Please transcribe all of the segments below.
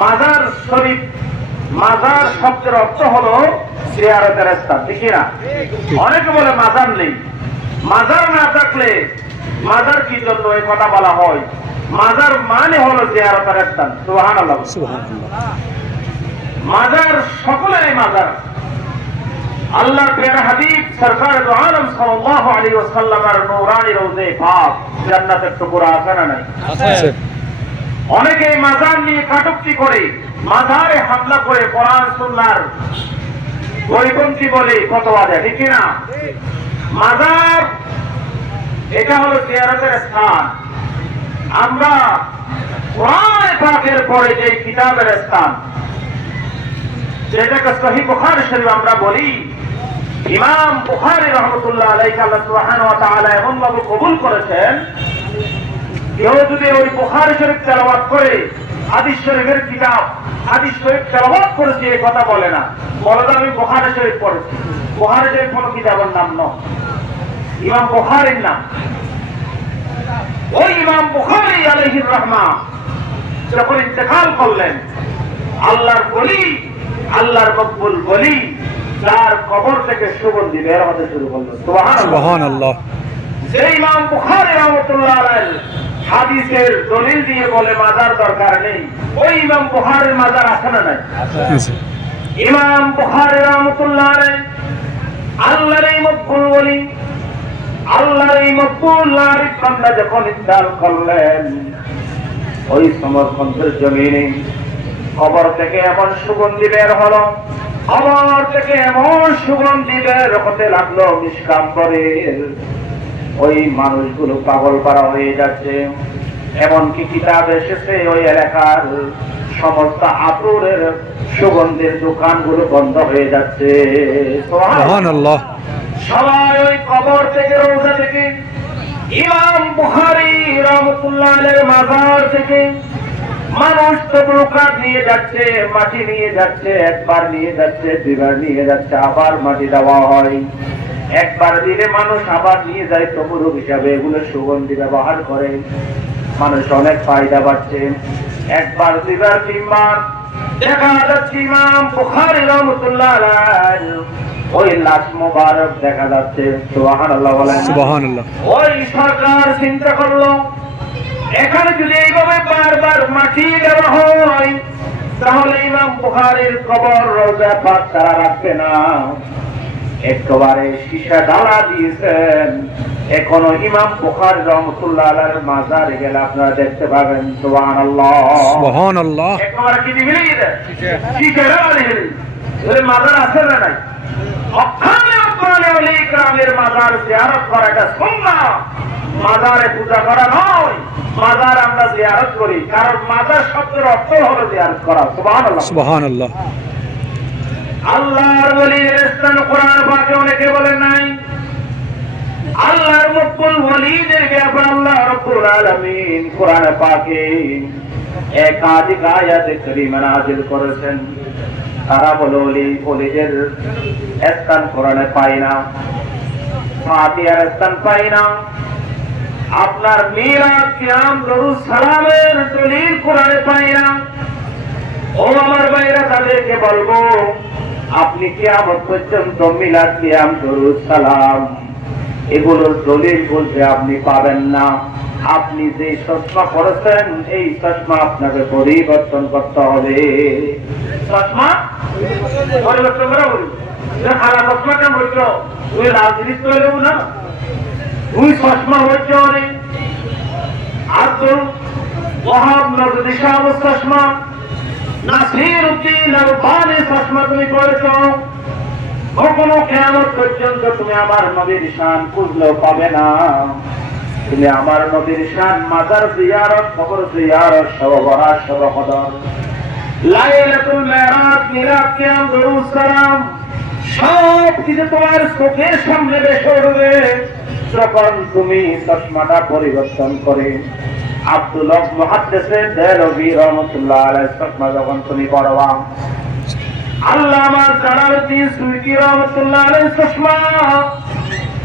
মাজার শরীফ, মাজার শব্দের অর্থ হলো জিয়ারতের স্থান, ঠিক না? অনেকে বলে মাজার নেই। মাজার না থাকলে মাজার কি জন্য এই কথা বলা হয়? মাজার মানে হলো জিয়ারতের স্থান। সুবহানাল্লাহ। মাজার সকলেরই মাজার। আল্লাহর প্রিয় হাবিব সরকার দু আলম সাল্লাল্লাহু আলাইহি ওয়াসাল্লামের নূরানি রওজে পাক জান্নাতের টুকরা আছে না নাই? আছে। অনেকে মাজার নিয়ে কাটুক্তি করে, মাজারে হামলা করে কোরআন সুন্নাহর বৈপন্থী বলে ফতোয়া দেয়, ঠিক না? মাজার এটা হলো জিয়ারতের স্থান। আমরা কোরআন পাকের পরে যে কিতাবের স্থান, যেটাকে সহিহ বুখারী শরীফ আমরা বলি, ইমাম বুখারী রাহমাতুল্লাহ আলাইহি আল্লাহ সুবহানাহু ওয়া তাআলা এমন ভাবে কবুল করেছেন, কেউ যদি ওই বুখারী শরীফ তেলাওয়াত করে, হাদিস শরীফের কিতাব হাদিস শরীফ তেলাওয়াত করেছে এই কথা বলে না, বলে আমি বুখারী শরীফ পড়েছি। বুখারী শরীফ কোন কিতাবের নাম নয়, ইমাম বুখারীর নাম। ওই ইমাম বুখারী আলাইহির রাহমা যখন ইন্তেকাল করলেন, আল্লাহর ওলি, আল্লাহর মকবুল ওলি, তার কবর থেকে সুগন্ধি বের হতে শুরু করলো। সুবহানাল্লাহ। যে ইমাম বুখারী রাহমাতুল্লাহ আলাইহি হাদিসের দলিল দিয়ে বলে মাজার দরকার নেই, ওই ইমাম বুখারীর মাজার আছে না নাই? আছে। ইমাম বুখারী রাহমাতুল্লাহ আলাইহি আল্লাহর এই মকবুল ওলি, আল্লাহর এই মকবুল আরিফ বান্দা যখন ইন্তেকাল করলেন, ওই সমরকন্দের জমিনে কবর থেকে এমন সুগন্ধি বের হলো, কবর থেকে এমন সুগন্ধি বের হতে লাগলো মিশকাম্বরের। ওই মানুষগুলো পাগল পারা হয়ে যাচ্ছে। এমনকি কিতাব এসেছে ওই এলাকার সমস্ত আতরের সুগন্ধের দোকানগুলো বন্ধ হয়ে যাচ্ছে। সুবহানাল্লাহ। সবাই ওই কবর থেকে, রওজা থেকে, ইমাম বুখারী রাহমাতুল্লাহ আলাইহির মাজার থেকে মানুষ তবরুকাত নিয়ে যাচ্ছে, মাটি নিয়ে যাচ্ছে। একবার নিয়ে যাচ্ছে, দুইবার নিয়ে যাচ্ছে, আবার মাটি দেওয়া হয়। একবার দিলে মানুষ আবার নিয়ে যায় তবরুক হিসাবে, এগুলো সুগন্ধি ব্যবহার করে। মানুষ অনেক ফায়দা পাচ্ছে। একবার, দুইবার, তিনবার দেখা যাচ্ছে ইমাম বুখারী রাহমাতুল্লাহ আলাইহি ওই লাশ মুবারক দেখা যাচ্ছে। সুবহানাল্লাহ বলেন। সুবহানাল্লাহ। ওই সরকার চিন্তা করলো, এখানে যদি এইভাবে বারবার মাটি দেওয়া হয়, তাহলে ইমাম বুখারীর কবর রওজা পাক তারা রাখবে না। একেবারে সীসা ডালা দিয়েছেন। এখনো ইমাম বুখারী রাহমাতুল্লাহ আলাইহির মাজারে গেলে আপনারা দেখতে পাবেন। সুবহানাল্লাহ। সুবহানাল্লাহ। একেবারে কি দিবি সীসা ডালা দিবি, ওই মাজার আছে না নাই? ওখানে আপনারা ওলি کرامের মাজার জিয়ারত করা এটা সুন্নাহ। মাজারে পূজা করা নয়, মাজার আমরা জিয়ারত করি, কারণ মাজার শব্দের অর্থ হলো জিয়ারত করা। সুবহানাল্লাহ। সুবহানাল্লাহ। আল্লাহর ওলির স্থান কোরআন পাকে অনেকে বলেন নাই। আল্লাহর মকবুল ওলিদের ব্যাপারে আল্লাহ রাব্বুল আলামিন কোরআন পাকে একাধিক আয়াতে কারিমা নাযিল করেছেন। তারা বলে ওলিদের স্থান কোরআনে পাই না, ফাতিহার স্থান পাই না, আপনার মিলাদ, কিয়াম, দরুদ, সালামের দলিল কোরআনে পাই না। ও আমার ভাইরা, তাদেরকে বলবো, আপনি কিয়ামত পর্যন্ত মিলাদ, কিয়াম, দরুদ, সালাম এগুলোর দলিল বলতে আপনি পাবেন না। আপনি যে চশমা পড়েছেন, এই চশমা আপনাকে পরিবর্তন করতে হবে। চশমা পরিবর্তন করা বলি, খারাপ চশমা কেন বলছো? তুই রাজনীতি করে দেবো না, তুই চশমা হচ্ছে অনেক। আব্দুল ওয়াহাব নজরুল ইসলাম চশমা, নাসির উদ্দিন আলবানী চশমা তুমি পড়েছো। কখনো কিয়ামত পর্যন্ত তুমি আমার নবীর শান খুঁজলেও পাবে না। তুমি আমার নবীর শান মাজার জিয়ারত, কবর জিয়ারত, সবরা সবকদর, লাইলাতুল মিরাজ, মিলাদ, কিয়াম, দরুদ, সালাম সব কিছু তোমার চোখের সামনে ভেসে উঠবে যখন তুমি চশমাটা পরিবর্তন করে। আব্দুল হক মুহাদ্দিসে দেলভী রাহমাতুল্লাহ আলাইহি চশমা যখন তুমি পড়বা, আল্লামা জালালউদ্দিন সুয়ুতী রাহমাতুল্লাহ আলাইহি চশমা,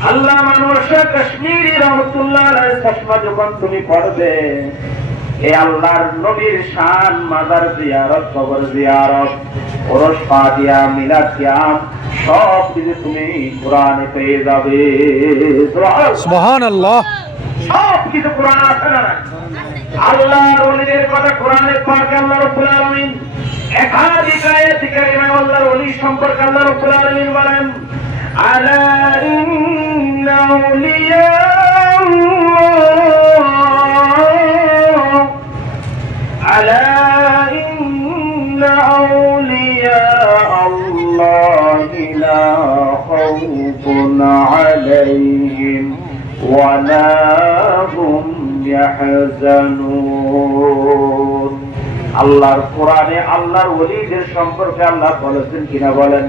আল্লামা নওশাদ কাশ্মীরি রাহমাতুল্লাহ আলাইহি চশমা যখন তুমি পড়বে, এই আল্লাহর নবীর শান, মাজার জিয়ারত, কবর জিয়ারত, ওরস ফাতিহা, মিলাদ কিয়াম সব কিছু তুমি কোরআনে পেয়ে যাবে। সুবহানাল্লাহ। সব কিছু কোরআনে আছে না? আল্লাহর ওলিদের কথা কোরআনে পাকে আল্লাহ রাব্বুল আলামিন একাধিক আয়াতে কারিমা আল্লাহর ওলি সম্পর্কে আল্লাহ রাব্বুল আলামিন বলেন, আলা ইন্না আউলিয়া ألا إن أولياء الله لا خوف عليهم ولا هم يحزنون। আল্লাহর কোরআনে আল্লাহর ওলিদের সম্পর্কে আল্লাহ বলেছেন কিনা বলেন?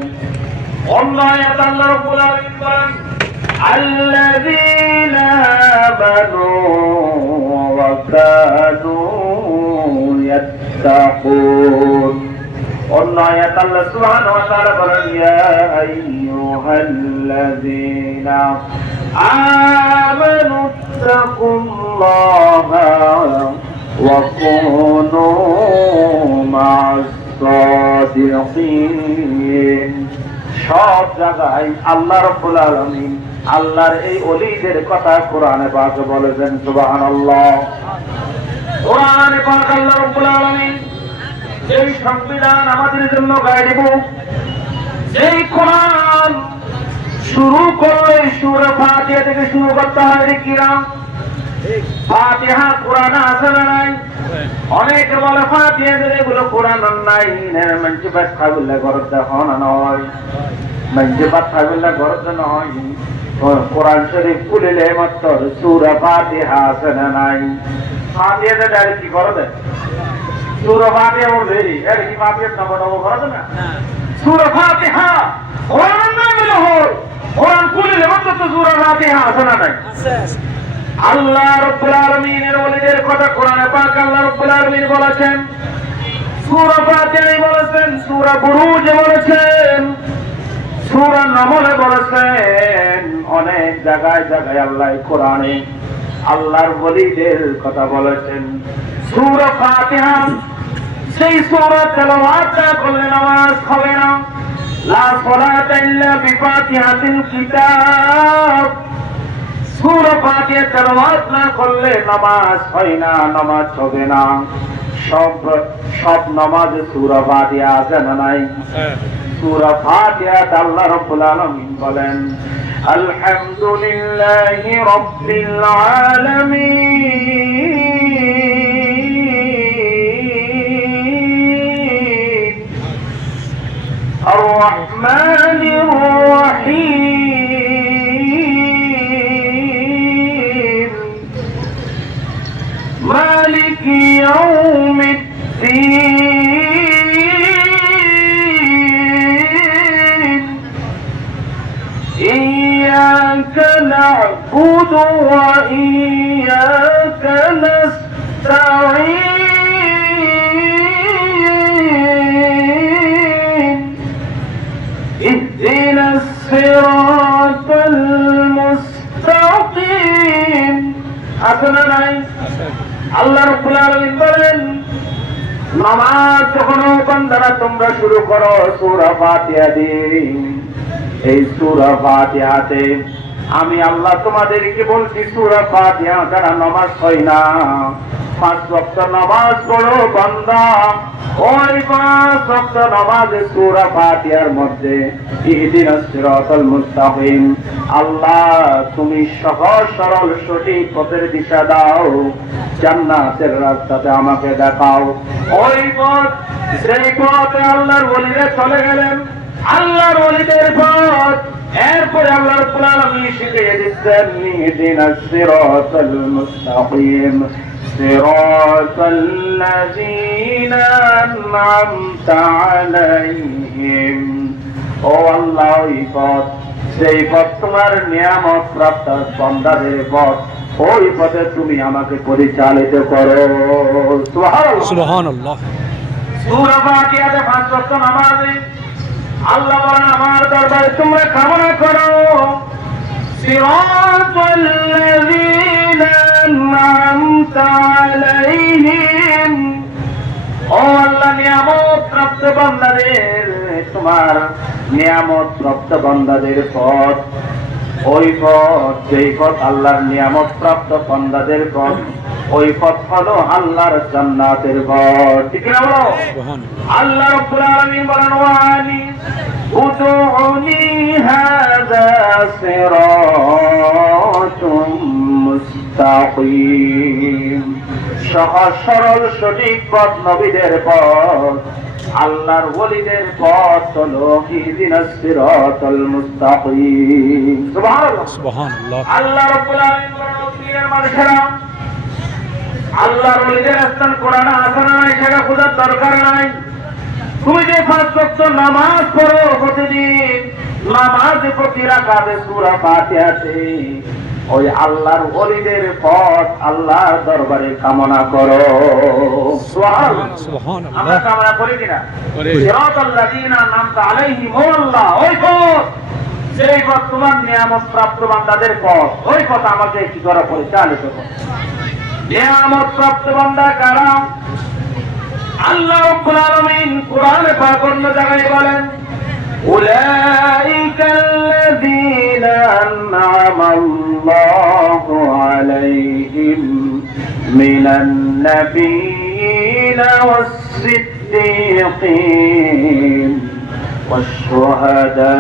অন্য আয়াত আল্লাহ রাব্বুল আলামিন বলেন, আল্লাযীনা আমানু ওয়া কানু ইয়াত্তাকুন। অন্য আয়াত আল্লাহ সুবহানাহু ওয়া তাআলা বলেন, ইয়া আইয়ুহাল্লাযীনা আমানু তাকুল্লাহা ওয়া কুনু মা'আস সাদিকিন। সব জায়গায় আল্লাহ রাব্বুল আলামিন আল্লাহর এই ওলিদের কথা কোরআনে পাকে বলেছেন। সুবহানাল্লাহ। কোরআনে পাক আল্লাহ রাব্বুল আলামিন এই সংবিধান আমাদের জন্য গাইড বুক, এই কোরআন শুরু করলে সূরা ফাতিহা থেকে শুরু করতে হয় রে কিরাম। ফাতিহা কোরআনে আছে না নাই? অনেকে বলে ফাতিহা এগুলো কোরআন নাই, মানুষ ব্যাখ্যা করলে গরজ হয় না, নয় মানুষ ব্যাখ্যা করলে গরজ নয়। কোরআন শরীফ খুলিলে মাত্র সূরা ফাতিহা আছে না নাই? ফাতিহাতে ডাইরেক্ট কি করে দেয়? সূরা ফাতিহা বলবে এর কি ফাতিহার নাম করে না? সূরা ফাতিহা কোরআন নাম হলো, কোরআন খুলিলে মাত্র সূরা ফাতিহা আছে না নাই? আল্লাহ রাব্বুল আলামিনের ওলিদের কথা কোরআনে পাক আল্লাহ রাব্বুল আলামিন বলেছেন, সূরা ফাতিহায় বলেছেন, সূরা বুরুজে বলেছেন, সূরা নামলে বলেছেন, অনেক জায়গায় জায়গায় আল্লাহ কোরআনে আল্লাহর ওলিদের কথা বলেছেন। সূরা ফাতিহা সেই সূরা তেলাওয়াত না করলে নামাজ হবে না। লা সালাতা ইল্লা বিফাতিহাতিল কিতাব। সূরা ফাতিহা তেলাওয়াত না করলে নামাজ হয় না, নামাজ হবে না। সব নামাজে সূরা ফাতিহা আছে না নাই? সূরা ফাতিহা আল্লাহ রাব্বুল আলামিন বলেন, আলহামদুলিল্লাহি রাব্বিল আলামিন আর রহমানির রহিম মালিকি ইয়াউমিদ্দিন ইয়্যাকা না'বুদু ওয়া ইয়্যাকা নাস্তাঈন ইহদিনাস সিরাতাল মুস্তাকিম। আসলে নাই? আল্লাহ রাব্বুল আলামিন বলেন, নামাজ যখন বান্দারা তোমরা শুরু করো সূরা ফাতিহা দিয়ে, এই সূরা ফাতিহাতে আমি আল্লাহ তোমাদেরকে বলছি সূরা ফাতিহা ছাড়া নামাজ হয় না। 5 ওয়াক্ত নামাজ পড়ো বান্দা, ওই 5 ওয়াক্ত নামাজে সূরা ফাতিহার মধ্যে ইহদিনাস সিরাতাল মুস্তাকিম, আল্লাহ তুমি সহজ সরল সঠিক পথের দিশা দাও, জান্নাতের রাস্তাতে আমাকে দেখাও। ওই পথ, সেই পথে আল্লাহর ওলিরা চলে গেলেন, আল্লাহর ওলিদের পথ। এরপরে আল্লাহ রাব্বুল আলামিন শিখিয়ে দিচ্ছেন, ইহদিনাস সিরাতাল মুস্তাকিম সিরাতাল্লাযীনা আন'আমতা আলাইহিম। ও আল্লাহ, ওই পথ, সেই পথ তোমার নিয়ামত প্রাপ্ত বান্দাদের পথ, ওই পথে তুমি আমাকে পরিচালিত করো। সুবহানাল্লাহ। সূরা ফাতিহাতে 5 ওয়াক্ত নামাজে আল্লাহ বলেন, আমার দরবারে তোমরা কামনা করো সিরাতাল্লাযীনা أنعمت عليهم ও আল্লাহ নিয়ামত প্রাপ্ত বান্দাদের তোমার নিয়ামত প্রাপ্ত বান্দাদের পথ ওই পথ যেই পথ আল্লাহর নিয়ামত প্রাপ্ত বান্দাদের পথ ওই পথ হলো আল্লাহর জান্নাতের পথ ঠিক না বলো আল্লাহ রাব্বুল আলামিন বলেন ওয়ানি উদউনি হাযা সিরাতুম মুস্তাকিম সহজ সরল সঠিক পথ নবীদের পথ আল্লাহর ওলিদের পথ হলো ইহদিনাস সিরাতাল মুস্তাকিম সুবহানাল্লাহ সুবহানাল্লাহ আল্লাহ রাব্বুল আলামিন বলেন দুনিয়ার মানুষেরা আল্লাহর ওলিদের স্থান কোরআনে আছে না সেটা খোঁজার দরকার নাই তুমি যে 5 ওয়াক্ত নামাজ পড়ো প্রতিদিন নামাজে প্রতি রাকাতে সূরা ফাতিহাতে ওই আল্লাহর ওলিদের পথ আল্লাহর দরবারে কামনা করো সুবহানাল্লাহ আমরা কামনা করি কিনা সিরাতাল্লাযীনা আন'আমতা আলাইহিম আল্লাহ ওই পথ সেই পথ তোমার নিয়ামত প্রাপ্ত বান্দাদের পথ ওই পথ আমাকে কি করা পরিচালিত করো নিয়ামত প্রাপ্ত বান্দা কারা আল্লাহ রাব্বুল আলামিন কোরআনে পাক অন্য জায়গায় বলেন উলাইকা আল্লাযীনা আন'আমা আল্লাহু আলাইহিম মিনান নাবিয়্যিনা ওয়াস-সিদ্দীকিন ওয়াশ-শুহাদা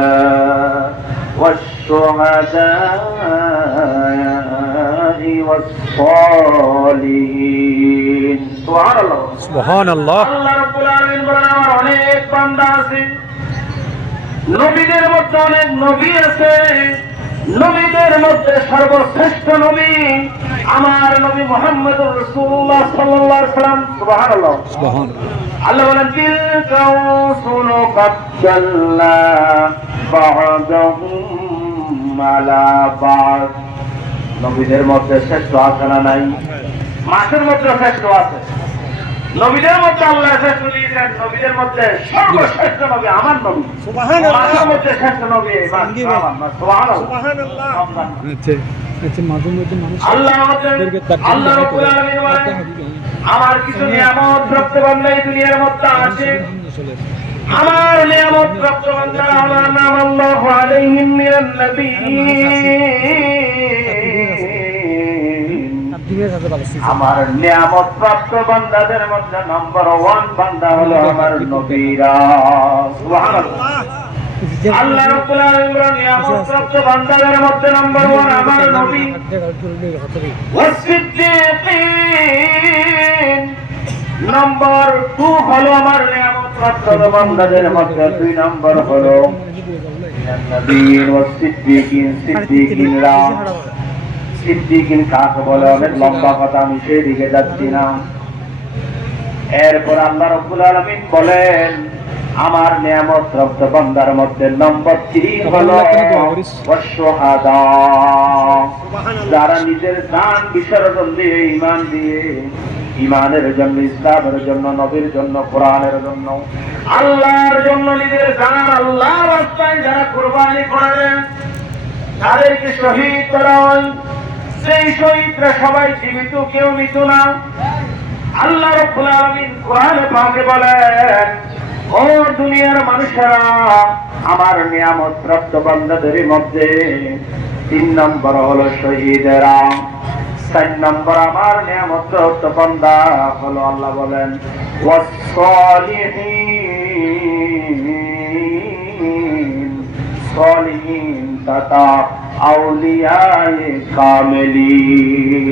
والصالحين سبحان الله سبحان الله আল্লাহ রাব্বুল আলামিন বলেন আমার অনেক বান্দা আছে নবীদের মধ্যে অনেক নবী আছে নবীদের মধ্যে সর্বশ্রেষ্ঠ নবী আমার নবী মুহাম্মদুর রাসূলুল্লাহ সাল্লাল্লাহু আলাইহি ওয়াসাল্লাম সুবহানাল্লাহ সুবহানাল্লাহ আল্লাহ বলেন তিলকা রাসূলু কাদ্দাল্লা বা'দাহুম আলা বা'দ নবীদের মধ্যে শ্রেষ্ঠ আছে না নাই মাসের মধ্যে শ্রেষ্ঠ আছে নবীদের মধ্যে আল্লাহ শ্রেষ্ঠ দিয়েছেন নবীদের মধ্যে সর্বশ্রেষ্ঠ নবী আমার নবী সুবহানাল্লাহ মাসের মধ্যে শ্রেষ্ঠ নবী সুবহানাল্লাহ সুবহানাল্লাহ আল্লাহ রাব্বুল আলামিন বলেন আমার কিছু নিয়ামত প্রাপ্ত বান্দা এই দুনিয়ার মধ্যে আছে আমার নিয়ামত প্রাপ্ত বান্দা আমার নাম আল্লাহু আলাইহিম মিনান নাবিয়্যিন আমার নিয়ামত প্রাপ্ত বান্দাদের মধ্যে নম্বর 1 বান্দা হলো আমার নবীরা সুবহানাল্লাহ আল্লাহ রাব্বুল আলামিন নিয়ামত প্রাপ্ত বান্দাদের মধ্যে নম্বর 1 আমার নবী ওয়াস-সিদ্দীকিন নম্বর 2 হলো আমার নিয়ামত প্রাপ্ত বান্দাদের মধ্যে 2 নম্বর হলো নবীন ওয়াস-সিদ্দীকিন সিদ্দীকিনরা সিদ্দীকিন কাকে বলে অনেক লম্বা কথা আমি সেই দিকে যাচ্ছি না এরপর আল্লাহ রাব্বুল আলামিন বলেন আমার নিয়ামত প্রাপ্ত বান্দার মধ্যে নম্বর 3 হলো ওয়াশ-শুহাদা যারা নিজের জান বিসর্জন দিয়ে ঈমান দিয়ে ঈমানের জন্য ইসলামের জন্য নবীর জন্য কোরআনের জন্য আল্লাহর জন্য নিজের জান আল্লাহর রাস্তায় যারা কুরবানি করেন তাদেরকে শহীদ করা হয় সেই শহীদরা সবাই জীবিত কেউ মৃত না আল্লাহ রাব্বুল আলামিন কোরআনে পাকে বলেন ও দুনিয়ার মানুষেরা আমার নিয়ামত প্রাপ্ত বান্দাদের মধ্যে 3 নম্বর হলো শহীদেরা 4 নম্বর আমার নিয়ামত প্রাপ্ত বান্দা হলো আল্লাহ বলেন ওয়াস-সালিহিন সালিহিন তথা আউলিয়ায়ে কামিলিন